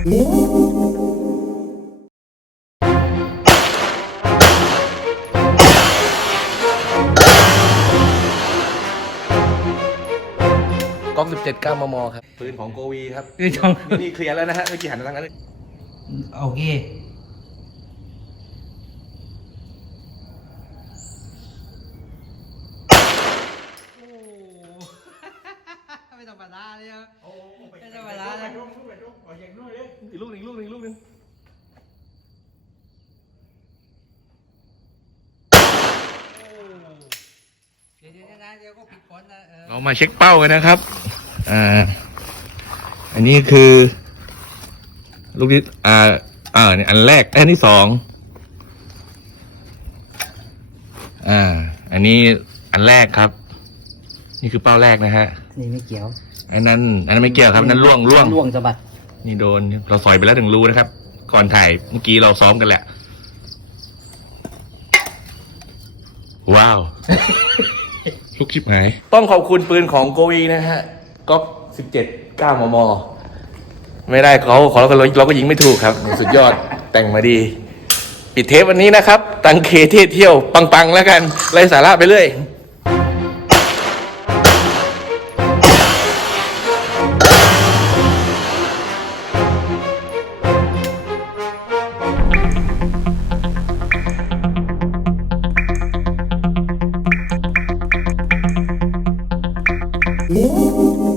กล้อง17 9มมครับปืนของโกวีครับปืนของ นี่เคลียร์แล้วนะฮะเมื่อกี้หันมาทางนั้น โอเค โอ้ ไม่ธรรมดาเลยอะไม่ธรรมดาเลยอีกลูกหนึงอีกลูกหนึงอีกลูกหนึงเดี๋ยวเดี๋ยวนะเดี๋ยวก็ผิดคนนะเออเรามาเช็คเป้ากันนะครับ อ่า อันนี้คือ ลูกที่อ่า อ่าเนี่ยอันแรกอันที่สอง อ่า อันนี้อันแรกครับ นี่คือเป้าแรกนะฮะ นี่ไม่เกี่ยว อันนั้น อันนั้นไม่เกี่ยวครับอันนั้นล่วงล่วง ล่วงสะบัดนี่โดนเราสอยไปแล้วถึงรู้นะครับ ก่อนถ่ายเมื่อกี้เราซ้อมกันแหละ ว้าว ลูกชิบหาย ต้องขอบคุณปืนของโกวีนะฮะก๊อก17 9มม ไม่ได้เขาขอเราก็เราก็ยิงไม่ถูกครับ สุดยอดแต่งมาดี ปิดเทปวันนี้นะครับ ตังเคเทศเที่ยวปังๆแล้วกันไร้สาระไปเรื่อย Música